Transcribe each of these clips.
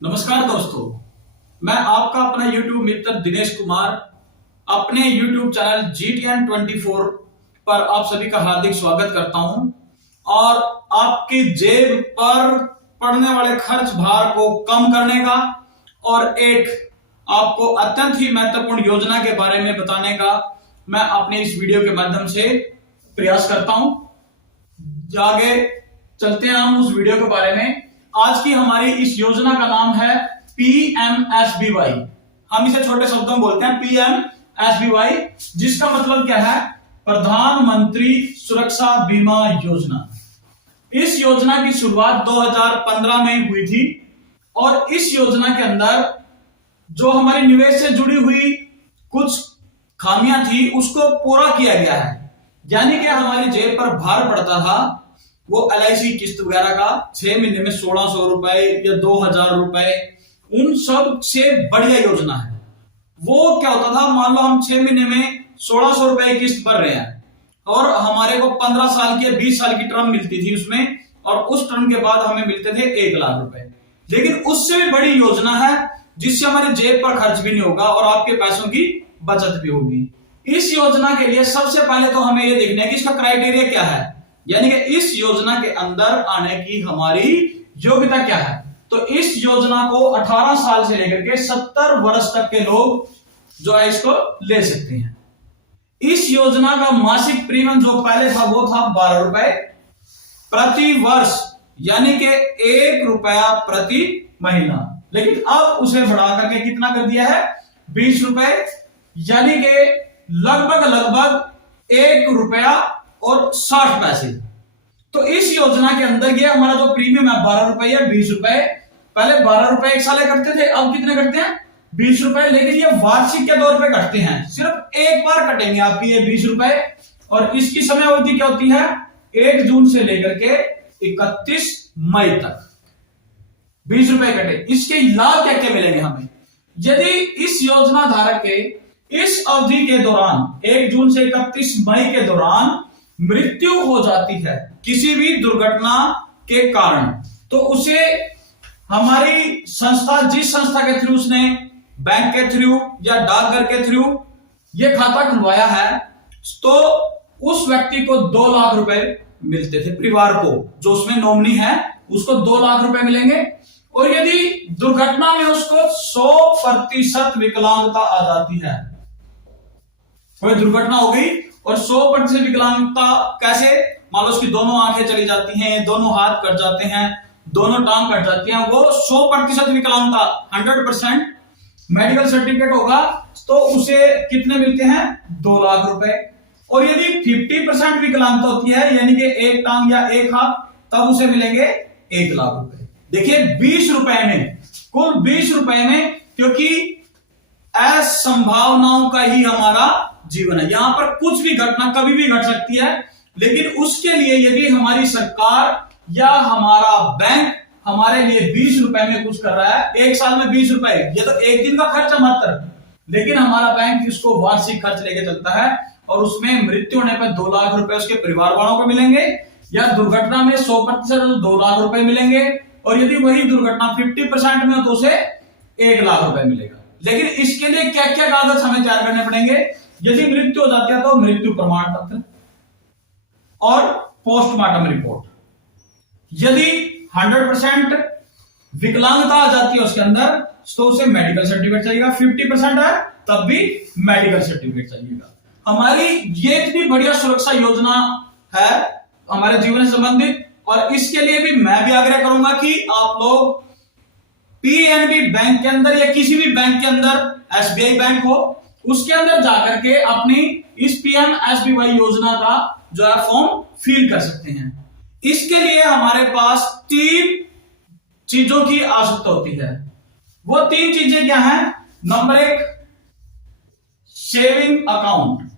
नमस्कार दोस्तों, मैं आपका अपना YouTube मित्र दिनेश कुमार अपने YouTube चैनल GTN24 पर आप सभी का हार्दिक स्वागत करता हूं और आपकी जेब पर पड़ने वाले खर्च भार को कम करने का और एक आपको अत्यंत ही महत्वपूर्ण योजना के बारे में बताने का मैं अपने इस वीडियो के माध्यम से प्रयास करता हूं। आगे चलते हैं हम उस वीडियो के बारे में। आज की हमारी इस योजना का नाम है PMSBY। हम इसे छोटे शब्दों में बोलते हैं PMSBY, जिसका मतलब क्या है? प्रधानमंत्री सुरक्षा बीमा योजना। इस योजना की शुरुआत 2015 में हुई थी और इस योजना के अंदर जो हमारे निवेश से जुड़ी हुई कुछ खामियां थी उसको पूरा किया गया है। यानी कि हमारी जेब पर भार पड़ता था वो LIC किस्त वगैरह का 6 महीने में 1600 रुपए या 2000 रुपए, उन सब से बढ़िया योजना है। वो क्या होता था, मान लो हम 6 महीने में 1600 रुपए किस्त भर रहे हैं और हमारे को 15 साल की या 20 साल की टर्म मिलती थी उसमें, और उस टर्म के बाद हमें मिलते थे 1 लाख रुपए। लेकिन उससे भी बड़ी योजना है जिससे हमारे जेब पर खर्च भी नहीं होगा और आपके पैसों की बचत भी होगी। इस योजना के लिए सबसे पहले तो हमें यह देखना है कि इसका क्राइटेरिया क्या है, यानी कि इस योजना के अंदर आने की हमारी योग्यता क्या है। तो इस योजना को 18 साल से लेकर के 70 वर्ष तक के लोग जो है इसको ले सकते हैं। इस योजना का मासिक प्रीमियम जो पहले था वो था 12 रुपए प्रति वर्ष, यानी कि 1 रुपया प्रति महीना। लेकिन अब उसे बढ़ा करके कितना कर दिया है? 20 रुपए, यानी कि लगभग 1 रुपया और 60 पैसे। तो इस योजना के अंदर ये हमारा जो प्रीमियम है 12 रुपए या 20 रुपए, पहले 12 रुपए एक साल करते थे, अब कितने करते हैं? 20 रुपए। लेकिन ये वार्षिक के तौर पे कटते हैं, सिर्फ एक बार कटेंगे आपकी ये 20 रुपए। और इसकी समय अवधि क्या होती है? 1 जून से लेकर के 31 मई तक 20 रुपए कटे। इसके लाभ क्या क्या मिलेंगे हमें? यदि इस योजना धारक के इस अवधि के दौरान 1 जून से 31 मई के दौरान मृत्यु हो जाती है किसी भी दुर्घटना के कारण, तो उसे हमारी संस्था, जिस संस्था के थ्रू उसने बैंक के थ्रू या डाकघर के थ्रू ये खाता खुलवाया है, तो उस व्यक्ति को 2 लाख रुपए मिलते थे। परिवार को जो उसमें नॉमिनी है उसको 2 लाख रुपए मिलेंगे। और यदि दुर्घटना में उसको 100% विकलांगता आ जाती है, कोई दुर्घटना हो गई और 100% विकलांगता कैसे? मान लो उसकी दोनों आंखें चली जाती हैं, दोनों हाथ कट जाते हैं, दोनों टांग कट जाती हैं, वो 100% विकलांगता, 100% मेडिकल सर्टिफिकेट होगा, तो उसे कितने मिलते हैं? 2 लाख रुपए। और यदि 50% विकलांगता होती है, यानी कि एक टांग या एक हाथ, तब उसे मिलेंगे 1 लाख रुपए। देखिए 20 रुपए में, कुल 20 रुपए में, क्योंकि असंभावनाओं का ही हमारा जीवन है। यहां पर कुछ भी घटना कभी भी घट सकती है, लेकिन उसके लिए यदि हमारी सरकार या हमारा बैंक हमारे लिए 20 रुपए में कुछ कर रहा है, एक साल में 20 रुपए, ये तो एक दिन का खर्च है मात्र, लेकिन हमारा बैंक इसको वार्षिक खर्च लेके चलता है और उसमें मृत्यु होने पर 2 लाख रुपए उसके परिवार वालों को मिलेंगे, या दुर्घटना में 100% 2 लाख रुपए मिलेंगे, और यदि वही दुर्घटना 50% में हो तो उसे 1 लाख रुपए मिलेगा। लेकिन इसके लिए क्या क्या कागज हमें तैयार करने पड़ेंगे? यदि मृत्यु हो जाती है तो मृत्यु प्रमाण पत्र और पोस्टमार्टम रिपोर्ट। यदि 100% विकलांगता आ जाती है उसके अंदर, तो उसे मेडिकल सर्टिफिकेट चाहिएगा। 50% है तब भी मेडिकल सर्टिफिकेट चाहिएगा। हमारी ये इतनी बढ़िया सुरक्षा योजना है हमारे जीवन से संबंधित, और इसके लिए भी मैं भी आग्रह करूंगा कि आप लोग PNB बैंक के अंदर या किसी भी बैंक के अंदर, SBI बैंक हो, उसके अंदर जाकर के अपनी इस PMSBY योजना का जो है फॉर्म फिल कर सकते हैं। इसके लिए हमारे पास 3 चीजों की आवश्यकता होती है। वो 3 चीजें क्या हैं? नंबर 1, सेविंग अकाउंट,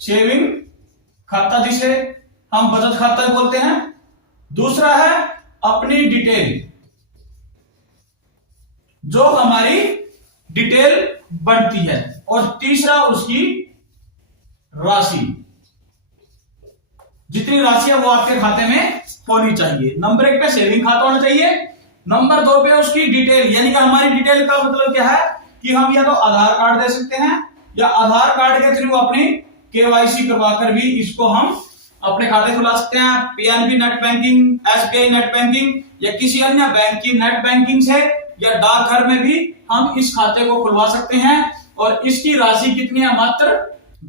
सेविंग खाता जिसे हम बचत खाता बोलते हैं। दूसरा है अपनी डिटेल, जो हमारी डिटेल बढ़ती है, और तीसरा उसकी राशि, जितनी राशि है वो आपके खाते में होनी चाहिए। नंबर 1 पे सेविंग खाता होना चाहिए, नंबर 2 पे उसकी डिटेल, यानी कि हमारी डिटेल का मतलब क्या है कि हम या तो आधार कार्ड दे सकते हैं या आधार कार्ड के थ्रू अपनी केवाईसी करवाकर भी इसको हम अपने खाते खुला सकते हैं। PNB net banking, SBI net banking या किसी अन्य बैंक की नेट बैंकिंग से या डाकघर में भी हम इस खाते को खुलवा सकते हैं। और इसकी राशि कितनी है? मात्र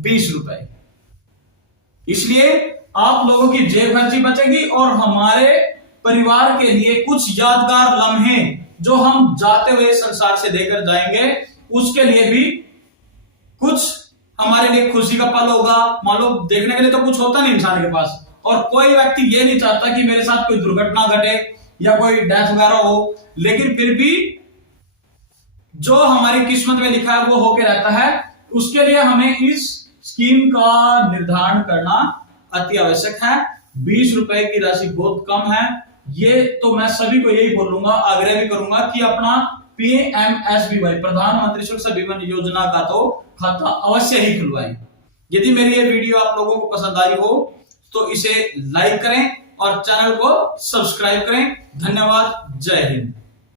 20 रुपए। इसलिए आप लोगों की जेब खर्ची बचेगी और हमारे परिवार के लिए कुछ यादगार लम्हे जो हम जाते हुए संसार से देकर जाएंगे, उसके लिए भी कुछ हमारे लिए खुशी का पल होगा। मान लो देखने के लिए तो कुछ होता नहीं इंसान के पास, और कोई व्यक्ति ये नहीं चाहता कि मेरे साथ कोई दुर्घटना घटे या कोई डेथ वगैरह हो, लेकिन फिर भी जो हमारी किस्मत में लिखा है वो होके रहता है। उसके लिए हमें इस स्कीम का निर्धारण करना अति आवश्यक है। 20 रुपए की राशि बहुत कम है। ये तो मैं सभी को यही बोलूंगा, आग्रह भी करूंगा कि अपना पीएमएसबीवाई, प्रधानमंत्री सुरक्षा बीमा योजना का तो खाता अवश्य ही खुलवाएं। यदि मेरी ये वीडियो आप लोगों को पसंद आई हो तो इसे लाइक करें और चैनल को सब्सक्राइब करें। धन्यवाद। जय हिंद।